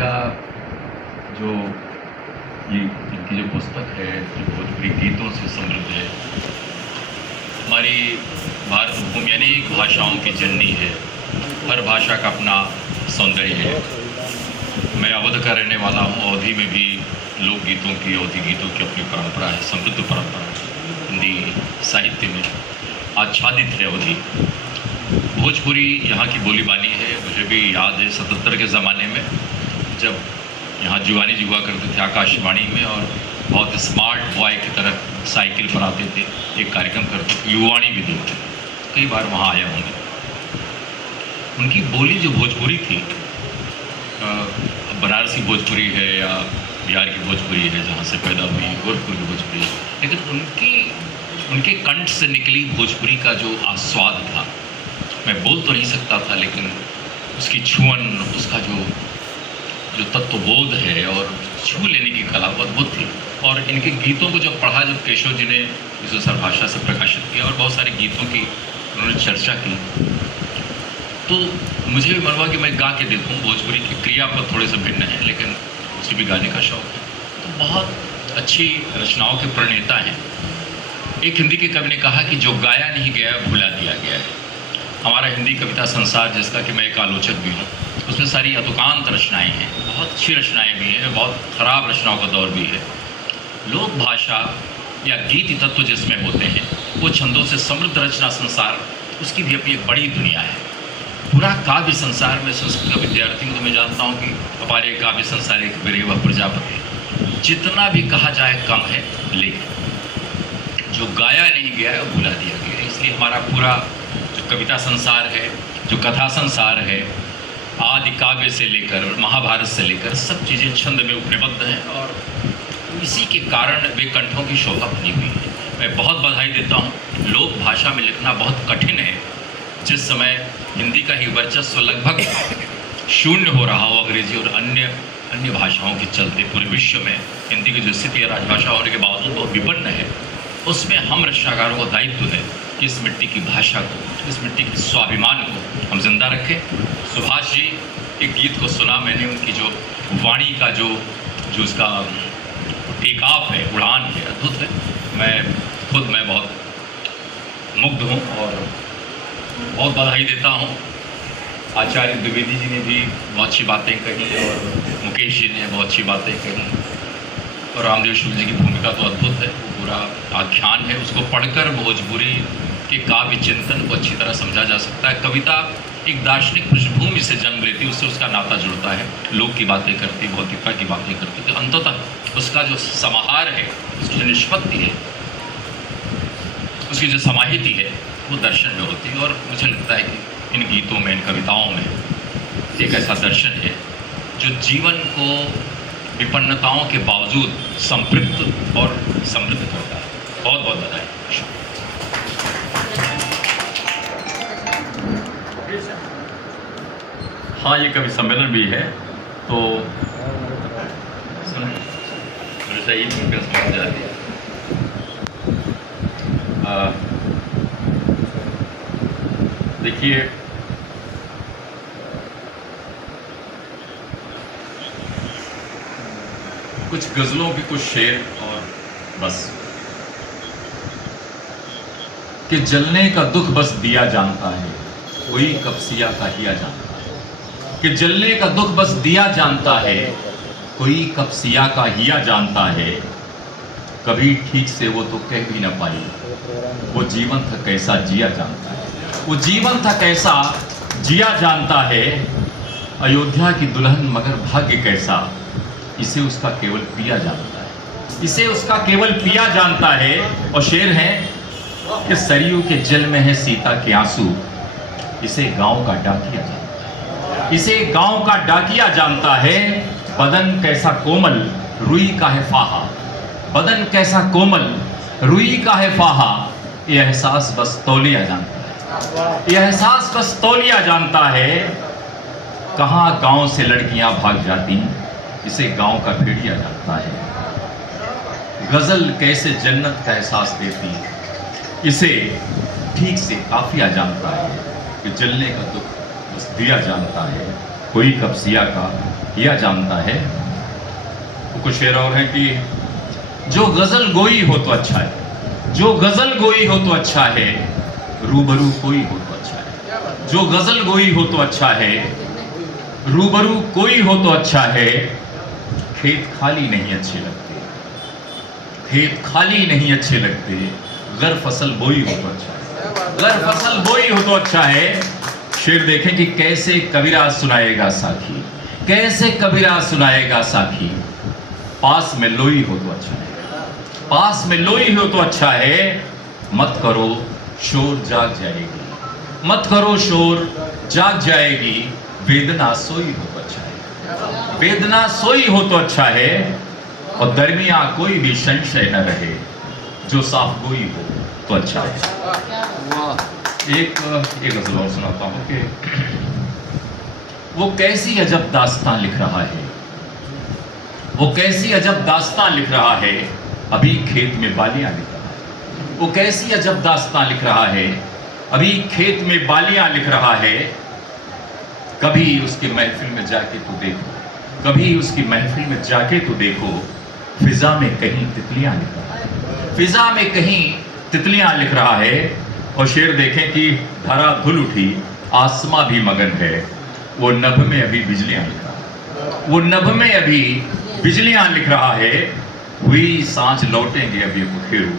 का जो ये इनकी जो पुस्तक है जो भोजपुरी गीतों से समृद्ध है। हमारी भारत भूमि अनेक भाषाओं की जननी है, हर भाषा का अपना सौंदर्य है। मैं अवध का रहने वाला हूँ। अवधि में भी लोकगीतों की, अवधि गीतों की अपनी परंपरा है, समृद्ध परंपरा है। हिंदी साहित्य में आच्छादित है अवधि। भोजपुरी यहाँ की बोली बानी है। मुझे भी याद है 77 के ज़माने में जब यहाँ जुगानी जी हुआ करते थे आकाशवाणी में, और बहुत स्मार्ट बॉय की तरह साइकिल पर आते थे, एक कार्यक्रम करते थे, युवाणी भी देते थे। कई बार वहाँ आया होंगे। उनकी बोली जो भोजपुरी थी, बनारसी भोजपुरी है या बिहार की भोजपुरी है जहाँ से पैदा हुई, गोरखपुर की भोजपुरी है, लेकिन उनके कंठ से निकली भोजपुरी का जो आस्वाद था, मैं बोल तो नहीं सकता था, लेकिन उसकी छुअन, उसका जो तत्वबोध है और छू लेने की कला बहुत अद्भुत थी। और इनके गीतों को जब पढ़ा, जब केशव जी ने इस भाषा से प्रकाशित किया और बहुत सारे गीतों की उन्होंने चर्चा की, तो मुझे भी मन हुआ कि मैं गा के देखूं। भोजपुरी की क्रिया पर थोड़े से भिन्न है, लेकिन मुझे भी गाने का शौक़ है। तो बहुत अच्छी रचनाओं के प्रणेता हैं। एक हिंदी के कवि ने कहा कि जो गाया नहीं गया भुला दिया गया है। हमारा हिंदी कविता संसार, जिसका कि मैं एक आलोचक भी हूँ, उसमें सारी अतुकांत रचनाएं हैं, बहुत अच्छी रचनाएं भी हैं, बहुत ख़राब रचनाओं का दौर भी है। लोक भाषा या गीत तत्व जिसमें होते हैं, वो छंदों से समृद्ध रचना संसार, उसकी भी अपनी एक बड़ी दुनिया है। पूरा काव्य संसार में संस्कृत का विद्यार्थी हूँ तो मैं जानता हूँ कि हमारे काव्य संसार एक बिरेवा प्रजापति, जितना भी कहा जाए कम है, लेकिन जो गाया नहीं गया है वो भुला दिया गया है। इसलिए हमारा पूरा जो कविता संसार है, जो कथा संसार है, आदि काव्य से लेकर महाभारत से लेकर सब चीज़ें छंद में उपनिबद्ध हैं, और इसी के कारण वे कंठों की शोभा बनी हुई है। मैं बहुत बधाई देता हूँ। लोक भाषा में लिखना बहुत कठिन है। जिस समय हिंदी का ही वर्चस्व लगभग शून्य हो रहा हो अंग्रेजी और अन्य भाषाओं के चलते पूरे विश्व में हिंदी की जो स्थिति राजभाषा होने के बावजूद बहुत विपन्न है, उसमें हम रचनाकारों का दायित्व है कि इस मिट्टी की भाषा को, इस मिट्टी के स्वाभिमान को हम जिंदा रखें। सुभाष जी एक गीत को सुना मैंने, उनकी जो वाणी का जो उसका टेक ऑफ है, उड़ान है, अद्भुत है। मैं बहुत मुग्ध हूँ और बहुत बधाई देता हूँ। आचार्य द्विवेदी जी ने भी बहुत अच्छी बातें कही और मुकेश जी ने बहुत अच्छी बातें कही, और रामदेव शुक्ल जी की भूमिका तो अद्भुत है। वो पूरा आख्यान है, उसको पढ़कर भोजपुरी के काव्य चिंतन को अच्छी तरह समझा जा सकता है। कविता एक दार्शनिक पृष्ठभूमि से जन्म लेती है, उससे उसका नाता जुड़ता है, लोक की बातें करती, भौतिकता की बातें करती, तो अंततः उसका जो समाहार है, उसकी जो निष्पत्ति है, उसकी जो समाहिति है, वो दर्शन में होती है। और मुझे लगता है कि इन गीतों में, इन कविताओं में एक ऐसा दर्शन है जो जीवन को विपन्नताओं के बावजूद संपृक्त और समृद्ध करता है। बहुत बहुत बधाई। हाँ, ये कवि सम्मेलन भी है, तो देखिए, कुछ गज़लों के कुछ शेर और बस। कि जलने का दुख बस दिया जानता है, कोई कब सिया का हिया जानता है। कि जलने का दुख बस दिया जानता है, कोई कब सिया का हिया जानता है। कभी ठीक से वो तो कह भी न पाई, वो जीवन था कैसा जिया जानता है। वो जीवन था कैसा जिया जानता है। अयोध्या की दुल्हन मगर भाग्य कैसा, इसे उसका केवल पिया जानता है, इसे उसका केवल पिया जानता है। और शेर है कि सरयू के जल में है सीता के आंसू, इसे गांव का डाकिया जानता है, इसे गांव का डाकिया जानता है। बदन कैसा कोमल रुई का है फाहा, बदन कैसा कोमल रुई का है फाहा। यह एहसास बस तौलिया जानता है, यह एहसास बस तौलिया जानता है। कहाँ गांव से लड़कियां भाग जाती, इसे गांव का भेड़िया जानता है। गजल कैसे जन्नत का एहसास देती, इसे ठीक से काफिया जानता है। कि जलने का दुख बस दिया जानता है, कोई कब सिया का किया जानता है। कुछ शेर और हैं कि जो गजल गोई हो तो अच्छा है, जो गजल गोई हो तो अच्छा है, रूबरू कोई हो तो अच्छा है। जो गजल गोई हो तो अच्छा है, रूबरू कोई हो तो अच्छा है। खेत खाली नहीं अच्छे लगते, खेत खाली नहीं अच्छे लगते, गर फसल बोई हो तो अच्छा है, गर फसल बोई हो तो अच्छा है। शेर देखें कि कैसे कबीरा सुनाएगा साखी, कैसे कबीरा सुनाएगा साखी। पास में लोई हो तो अच्छा है, पास में लोई हो तो अच्छा है। मत करो शोर जाग जाएगी, मत करो शोर जाग जाएगी। वेदना सोई हो तो अच्छा है, वेदना सोई हो तो अच्छा है। और दरमिया कोई भी संशय न रहे, जो साफ गोई हो तो अच्छा है। एक गजल और सुनाता हूं कि वो कैसी अजब दास्तां लिख रहा है, वो कैसी अजब दास्तां लिख रहा है। अभी खेत में बालियां लिख रहा है, वो कैसी अजब दास्तां लिख रहा है। अभी खेत में बालियां लिख रहा है। कभी उसकी महफिल में जाके तो देखो, कभी उसकी महफिल में जाके तो देखो। फिजा में कहीं तितलियां लिख रहा है, फिजा में कहीं तितलियां लिख रहा है। और शेर देखें कि धरा धुल उठी, आसमां भी मगन है। वो नभ में अभी बिजलियां लिख रहा है, वो नभ में अभी बिजलियां लिख रहा है। हुई सांझ लौटेंगे अभी बुखेरू,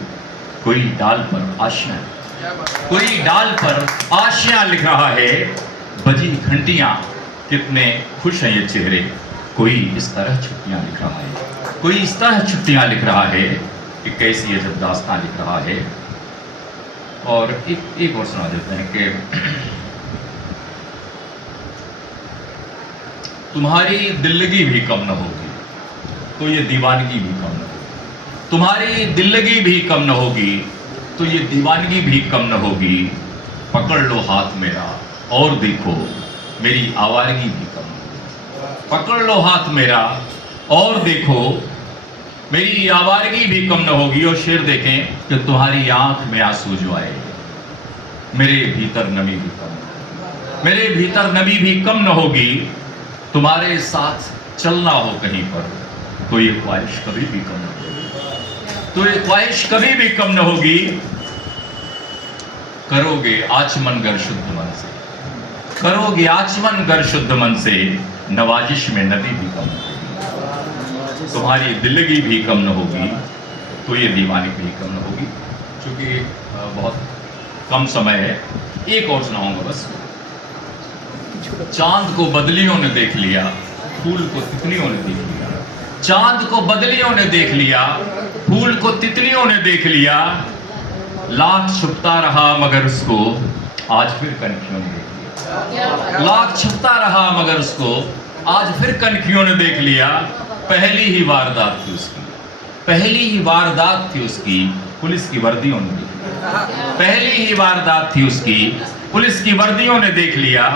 कोई डाल पर आशियां, कोई डाल पर आशियां लिख रहा है। बजी घंटियां कितने खुश हैं ये चेहरे, कोई इस तरह छुट्टियां लिख रहा है, कोई इस तरह छुट्टियां लिख रहा है। कि कैसी अजब दास्तां लिख रहा है। और एक और सुना देते हैं कि तुम्हारी दिल्लगी भी कम न होगी तो ये दीवानगी भी कम न होगी, तुम्हारी दिल्लगी भी कम न होगी तो ये दीवानगी भी कम न होगी। पकड़ लो हाथ मेरा और देखो, मेरी आवारगी भी कम न होगी। पकड़ लो हाथ मेरा और देखो, मेरी आवारगी भी कम न होगी। और शेर देखें कि तुम्हारी आंख में आंसू जो आए, मेरे भीतर नमी भी कम, मेरे भीतर नमी भी कम न होगी। तुम्हारे साथ चलना हो कहीं पर तो ये ख्वाहिश कभी भी कम न होगी, तो ये ख्वाहिश कभी भी कम न होगी। करोगे आचमन गर शुद्ध मन से, करोगे आचमन गर शुद्ध मन से, नवाजिश में नदी भी कम न होगी। तुम्हारी दिल्लगी भी कम न होगी तो ये दीवानगी भी कम न होगी। क्योंकि बहुत कम समय है, एक और सुनाऊंगा बस। चांद को बदलियों ने देख लिया, फूल को तितलियों ने देख लिया। चांद को बदलियों ने देख लिया, फूल को तितलियों ने देख लिया। लाख छुपता रहा मगर उसको आज फिर कनखियों ने देख लिया। लाख छुपता रहा मगर उसको आज फिर कनखियों ने देख लिया। पहली ही वारदात थी उसकी, पहली ही वारदात थी उसकी, पुलिस की वर्दियों ने देख लिया। पहली ही वारदात थी उसकी, पुलिस की वर्दियों ने देख लिया।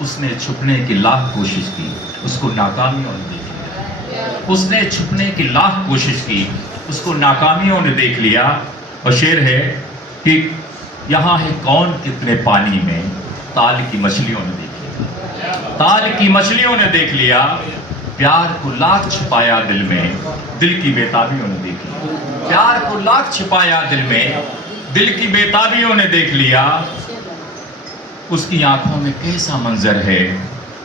उसने छुपने की लाख कोशिश की, उसको नाकामियों ने देख लिया। उसने छुपने की लाख कोशिश की, उसको नाकामियों ने देख लिया। और शेर है कि यहाँ है कौन कितने पानी में, ताल की मछलियों ने देख लिया। ताल की मछलियों ने देख लिया। प्यार को लाख छिपाया दिल में, दिल की बेताबियों ने देख लिया। प्यार को लाख छिपाया दिल में, दिल की बेताबियों ने देख लिया। उसकी आंखों में कैसा मंजर है,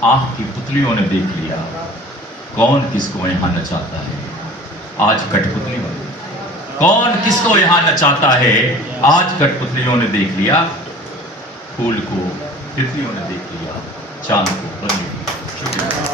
आंख की पुतलियों ने देख लिया। कौन किसको यहाँ नचाता है, आज कठपुतलियों ने, कौन किसको यहाँ नचाता है, आज कठपुतलियों ने देख लिया। फूल को तितलियों ने देख लिया, चांद को बदलियों ने। शुक्रिया।